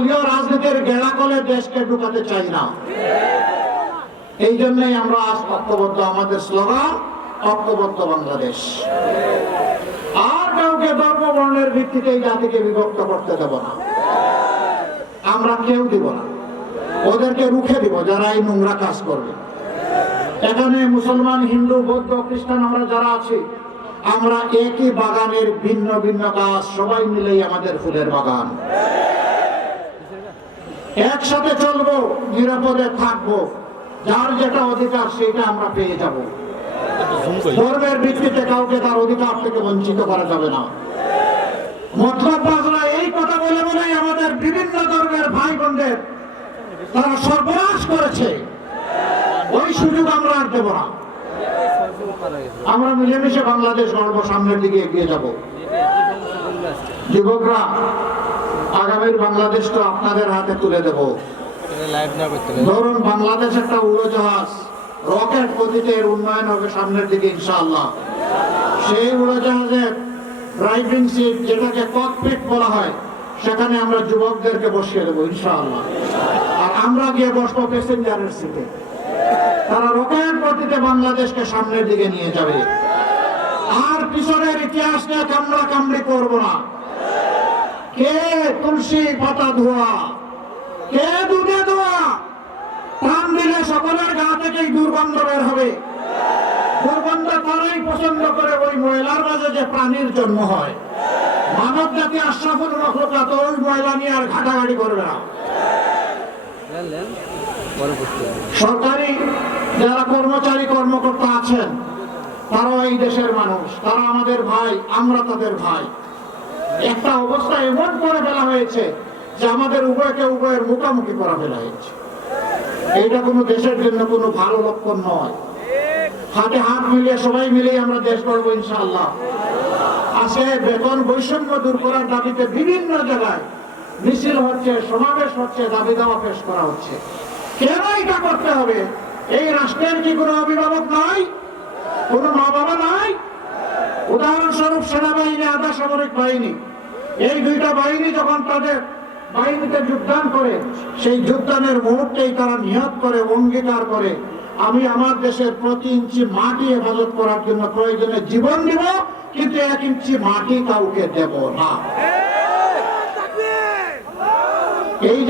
দলীয় রাজনীতির গেড়াকলে দেশকে ঢুকাতে চাই না। এই জন্যই আমরা আজ ঐক্যবদ্ধ, আমাদের স্লোগান ঐক্যবদ্ধ বাংলাদেশ। আর কাউকে ধর্ম বর্ণের ভিত্তিতে এই জাতিকে বিভক্ত করতে দেব না, আমরা কেউ দিব না। ওদেরকে রুখে দিব যারা এই নোংরা কাজ করবে। এখানে মুসলমান, হিন্দু, বৌদ্ধ, খ্রিস্টান আমরা যারা আছি, আমরা একই বাগানের ভিন্ন ভিন্ন গাছ, সবাই মিলেই আমাদের ফুলের বাগান। একসাথে চলবো, নিরাপদে থাকবো, যার যেটা অধিকার সেটা আমরা পেয়ে যাব। ধর্মের ভিত্তিতে কাউকে তার অধিকার থেকে বঞ্চিত করা যাবে না। মতলববাজরা এই কথা বলে বলেই আমাদের বিভিন্ন ধর্মের ভাই বোনদের তারা সর্বনাশ করেছে। ওই সুযোগ আমরা আর দেব না। আমরা মিলেমিশে বাংলাদেশ গড়ব, সামনের দিকে এগিয়ে যাব। যুবকরা, আগামীর বাংলাদেশ তো আপনাদের হাতে তুলে দেব। ধরুন বাংলাদেশ একটা উড়োজাহাজ, রকেট গতিতে এর উন্নয়ন হবে সামনের দিকে ইনশাআল্লাহ। সেই উড়োজাহাজের ড্রাইভিং সিট, যেটাকে ককপিট বলা হয়, সেখানে আমরা যুবকদেরকে বসিয়ে দেবো ইনশাআল্লাহ। আর আমরা গিয়ে বসবো প্যাসেঞ্জারের সিটে। তারা রকেট গতিতে বাংলাদেশকে সামনের দিকে নিয়ে যাবে। আর পিছনের ইতিহাস নিয়ে কামড়া কামড়ি করবো না। কে তুলসী পাতা ধোয়া, কে দুধে ধোয়া, প্রাণ দিলে সকলের গা থেকেই দুর্গন্ধ বের হবে। দুর্গন্ধ তারাই পছন্দ করে ওই ময়লার মাঝে যে প্রাণীর জন্ম হয়। মানব জাতি আশরাফুল মাখলুকাত ওই ময়লা নিয়ে আর ঘাটাঘাটি করবে না। সরকারি যারা কর্মচারী কর্মকর্তা আছেন, তারা এই দেশের মানুষ, তারা আমাদের ভাই, আমরা তাদের ভাই। একটা অবস্থা এমন করে ফেলা হয়েছে যে আমাদের উভয়কে উভয়ের মুখোমুখি করা ফেলা হয়েছে। এইটা কোনো দেশের জন্য কোনো ভালো লক্ষণ নয়। হাতে হাত মিলিয়ে সবাই মিলেই আমরা দেশ গড়ব ইনশাআল্লাহ। আছে বেতন বৈষম্য দূর করার দাবিতে বিভিন্ন জায়গায় মিছিল হচ্ছে, সমাবেশ হচ্ছে, দাবি দাওয়া পেশ করা হচ্ছে। কেন এটা করতে হবে? এই রাষ্ট্রের কি কোনো অভিভাবক নাই? কোনো মা বাবা নাই? উদাহরণস্বরূপ সেনাবাহিনী, আধা সামরিক বাহিনী, এই দুইটা বাহিনী যখন তাদের বাহিনীতে যোগদান করে, সেই যোগদানের মুহূর্তেই তারা নিয়ত করে, অঙ্গীকার করে, আমি আমার দেশের প্রতি ইঞ্চি মাটি হেফাজত করার জন্য প্রয়োজনে জীবন দিব, কিন্তু 1 ইঞ্চি মাটি কাউকে দেব না। এই